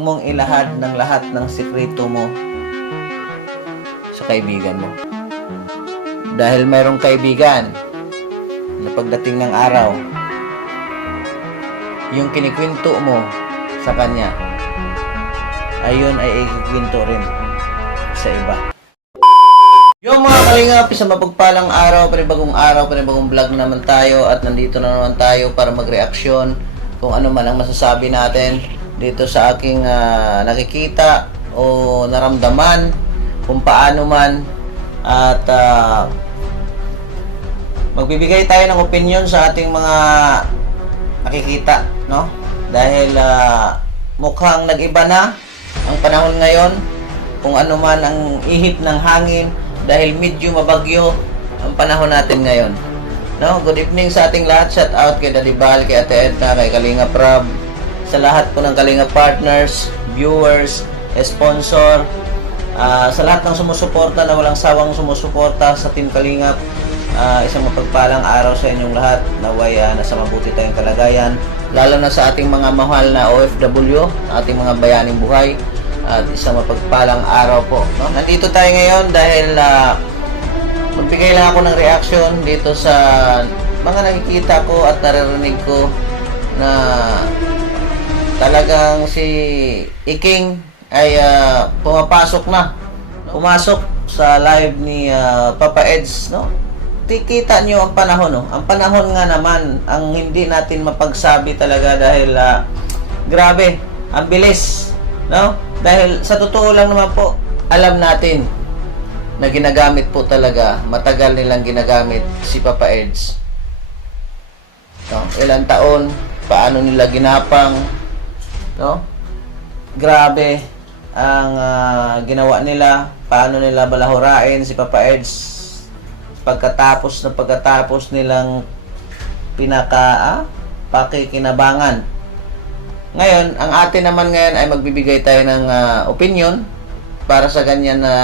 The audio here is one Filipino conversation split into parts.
mong ilahad ng lahat ng sikreto mo sa kaibigan mo. Dahil mayroong kaibigan na pagdating ng araw, yung kinikwento mo sa kanya, ayun ay ikikwento rin sa iba. Yung mga kalingap, isang mapagpalang araw, panibagong vlog na naman tayo at nandito na naman tayo para magreaksyon kung ano man ang masasabi natin dito sa aking nakikita o naramdaman kung paano man at magbibigay tayo ng opinion sa ating mga nakikita, no? Dahil mukhang nag-iba na ang panahon ngayon kung ano man ang ihip ng hangin dahil medyo mabagyo ang panahon natin ngayon. No, good evening sa ating lahat. Shout out kay Daddy Bal, kay Ate Edna, kay Kalinga Prab, sa lahat po ng Kalinga partners, viewers, sponsor, sa lahat ng sumusuporta na walang sawang sumusuporta sa Team Kalingap. Isang mapagpalang araw sa inyong lahat. Naway nasa mabuti tayong kalagayan, lalo na sa ating mga mahal na OFW, ating mga bayaning buhay. At isang mapagpalang araw po, no? Nandito tayo ngayon dahil magbigay lang ako ng reaction dito sa mga nakikita ko at naririnig ko na talagang si Iking ay pumasok sa live ni Papa Eds, no? Kita nyo ang panahon, no? Ang panahon nga naman ang hindi natin mapagsabi talaga dahil grabe, ang bilis, no? Dahil sa totoo lang naman po, alam natin na ginagamit po talaga, matagal nilang ginagamit si Papa Eds, no? Ilang taon, paano nila ginapang, no? Grabe ang ginawa nila, paano nila balahurain si Papa Eds pagkatapos nilang pakikinabangan. Ngayon, ang atin naman ngayon ay magbibigay tayo ng opinion para sa ganyan na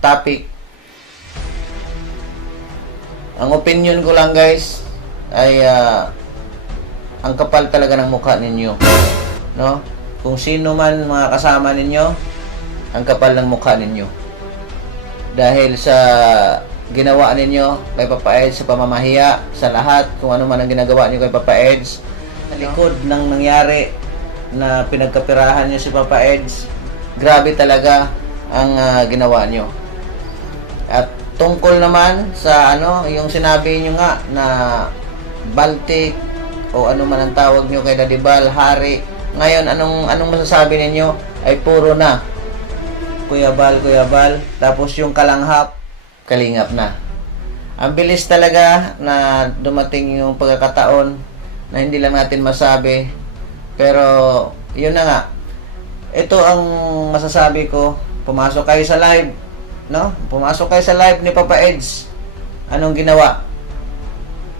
topic. Ang opinion ko lang, guys, ay ang kapal talaga ng mukha ninyo, no? Kung sino man mga kasama ninyo, ang kapal ng mukha ninyo. Dahil sa ginawa ninyo kay Papa Eds, sa pamamahiya, sa lahat, kung ano man ang ginagawa niyo kay Papa Eds, sa likod ng nangyari na pinagkapirahan niyo si Papa Eds, grabe talaga ang ginawa niyo. At tungkol naman sa yung sinabi niyo nga na Baltic o ano man ang tawag niyo kay Daddy Bal, Hari, ngayon anong masasabi ninyo ay puro na Kuya Bal, tapos yung kalanghap, Kalingap na. Ang bilis talaga na dumating yung pagkakataon na hindi lang natin masabi. Pero, yun na nga. Ito ang masasabi ko. Pumasok kayo sa live, no? Pumasok kayo sa live ni Papa Eds. Anong ginawa?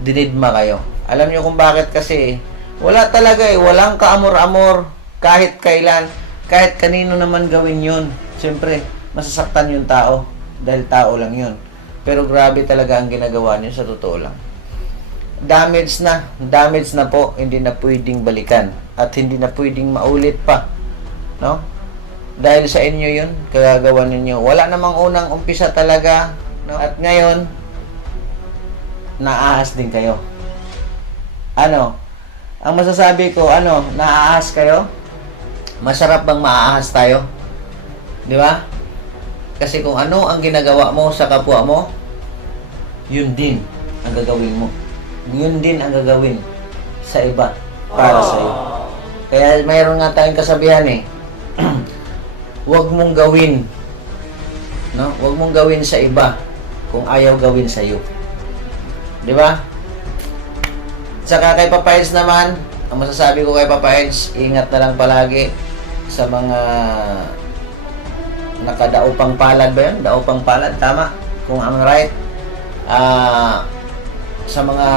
Dinidma kayo. Alam nyo kung bakit kasi wala talaga walang kaamor-amor kahit kailan, kahit kanino naman gawin yun. Siyempre, masasaktan yung tao dahil tao lang yun. Pero grabe talaga ang ginagawa niyo, sa totoo lang. Damage na po, hindi na pwedeng balikan at hindi na pwedeng maulit pa, no? Dahil sa inyo yun, kagagawa ninyo. Wala namang unang umpisa talaga, no? At ngayon, naahas din kayo. Ang masasabi ko, naahas kayo? Masarap bang maahas tayo? Di ba? Kasi kung ano ang ginagawa mo sa kapwa mo, yun din ang gagawin mo. Yun din ang gagawin sa iba para sa iyo. Kaya mayroon nga tayong kasabihan huwag mong gawin, no? Huwag mong gawin sa iba kung ayaw gawin sa iyo. Di ba? Saka kay Papa Eds naman, ang masasabi ko kay Papa Eds, ingat na lang palagi sa mga nakadaupang palad ba yun? Daupang palad, tama? Kung ang right. Sa mga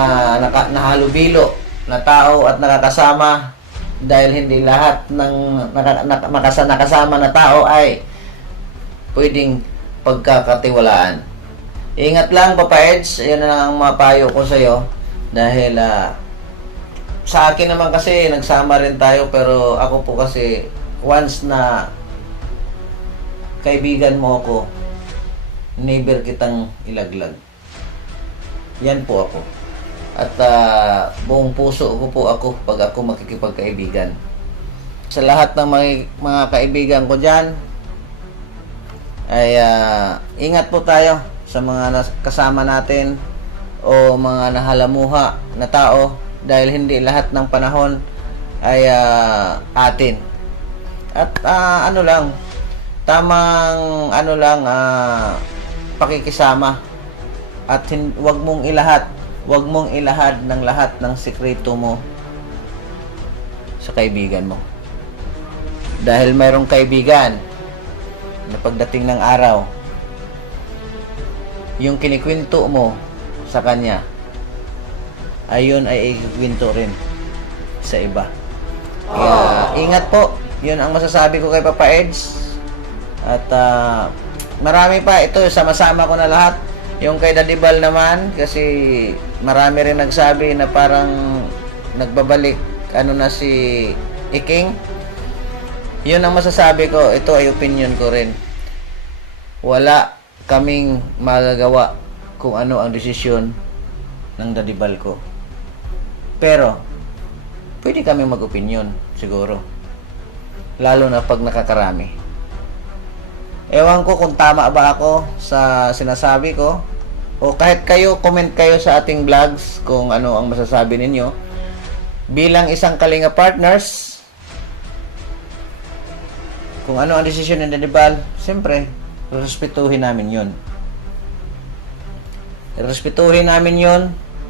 nahalubilo na tao at nakakasama, dahil hindi lahat ng nakasama na tao ay pwedeng pagkakatiwalaan. Ingat lang, Papa Eds. Yan na lang ang mapayo ko sa iyo. Dahil sa akin naman kasi nagsama rin tayo, pero ako po kasi once na kaibigan mo ako, never kitang ilaglag. Yan po ako. At buong puso ko po ako pag ako makikipagkaibigan. Sa lahat ng mga kaibigan ko dyan, ay ingat po tayo sa mga kasama natin o mga nahalamuha na tao, dahil hindi lahat ng panahon ay atin. At tamang pakikisama, at wag mong ilahad ng lahat ng sikreto mo sa kaibigan mo. Dahil mayroong kaibigan na pagdating ng araw, yung kinikwento mo sa kanya, ayun ay ikikwento rin sa iba. Kaya ingat po. Yun ang masasabi ko kay Papa Eds. At marami pa. Ito, sama-sama ko na lahat. Yung kay Daddy Bal naman, kasi marami rin nagsabi na parang nagbabalik na si Iking. Yun ang masasabi ko. Ito ay opinion ko rin. Wala kaming magagawa kung ano ang desisyon ng Daddy Bal ko. Pero pwede kami mag-opinion siguro, lalo na pag nakakarami. Ewan ko kung tama ba ako sa sinasabi ko, o kahit kayo, comment kayo sa ating vlogs kung ano ang masasabi ninyo. Bilang isang Kalinga Partners, kung ano ang desisyon ng Daddy Bal, siyempre respetuhin namin yun. Respetuhin namin yun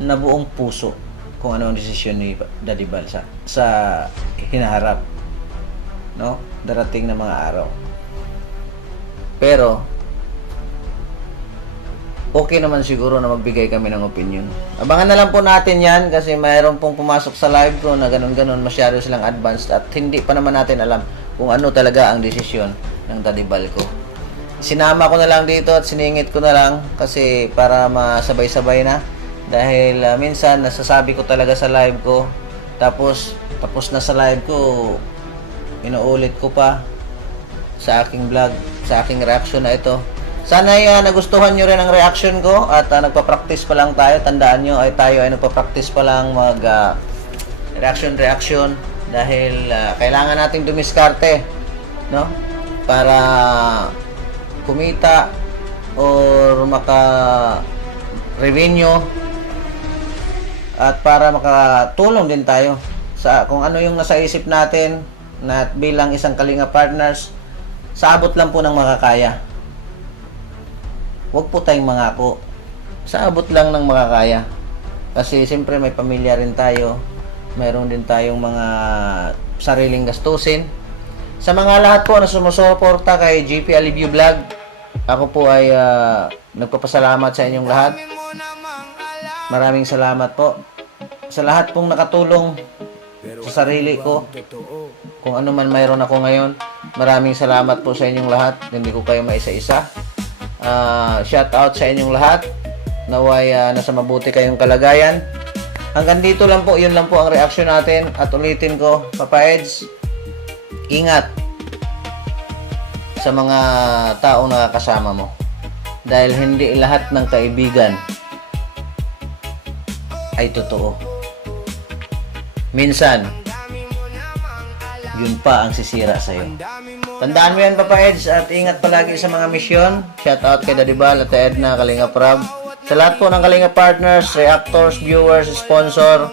na buong puso, kung ano ang desisyon ni Daddy Bal sa hinaharap, no, darating na mga araw. Pero okay naman siguro na magbigay kami ng opinion. Abangan na lang po natin yan, kasi mayroon pong pumasok sa live ko na ganun-ganun, masyado silang advanced, at hindi pa naman natin alam kung ano talaga ang desisyon ng Daddy Bal ko. Sinama ko na lang dito at siningit ko na lang, kasi para masabay-sabay na. Dahil minsan nasasabi ko talaga sa live ko, tapos na sa live ko, inuulit ko pa sa aking vlog, sa aking reaction na ito. Sana nagustuhan nyo rin ang reaction ko, at nagpa-practice pa lang tayo. Tandaan nyo, tayo ay nagpa-practice pa lang mag reaction, dahil kailangan nating dumiskarte, no, para kumita or maka-revenue, at para makatulong din tayo sa kung ano yung nasa isip natin, na bilang isang Kalinga Partners, sa abot lang po ng makakaya. Huwag po tayong mangako. Sa abot lang ng makakaya. Kasi siyempre may pamilya rin tayo. Mayroon din tayong mga sariling gastusin. Sa mga lahat po na sumusuporta kay JP Alivio Vlog, ako po ay nagpapasalamat sa inyong lahat. Maraming salamat po sa lahat pong nakatulong sa sarili ko. Kung ano man mayroon ako ngayon, maraming salamat po sa inyong lahat. Hindi ko kayo maisa-isa. Shout out sa inyong lahat. Naway nasa mabuti kayong kalagayan. Hanggang dito lang po, yun lang po ang reaction natin. At ulitin ko, Papa Eds, ingat sa mga taong nakakasama mo. Dahil hindi lahat ng kaibigan ay totoo. Minsan, yun pa ang sisira sa'yo. Tandaan mo yan, Papa Eds, at ingat palagi sa mga misyon. Shout out kay Daddy Bal at Edna, Kalinga Prab. Sa lahat po ng Kalinga Partners, reactors, viewers, sponsor,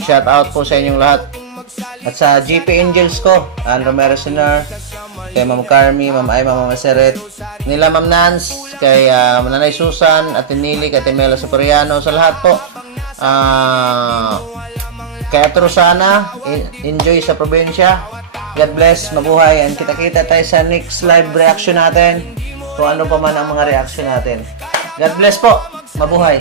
shout out po sa inyong lahat. At sa GP Angels ko, Andrew Mercenar, kay Ma'am Carmi, Ma'am Ay, Ma'am Maseret, nila Ma'am Nance, kay Nanay Susan, at Nili, kay Temela Superiano, sa lahat po. Kay Ate Rosana, enjoy sa probinsya. God bless, mabuhay, and kita-kita tayo sa next live reaction natin, kung ano pa man ang mga reaction natin. God bless po, mabuhay.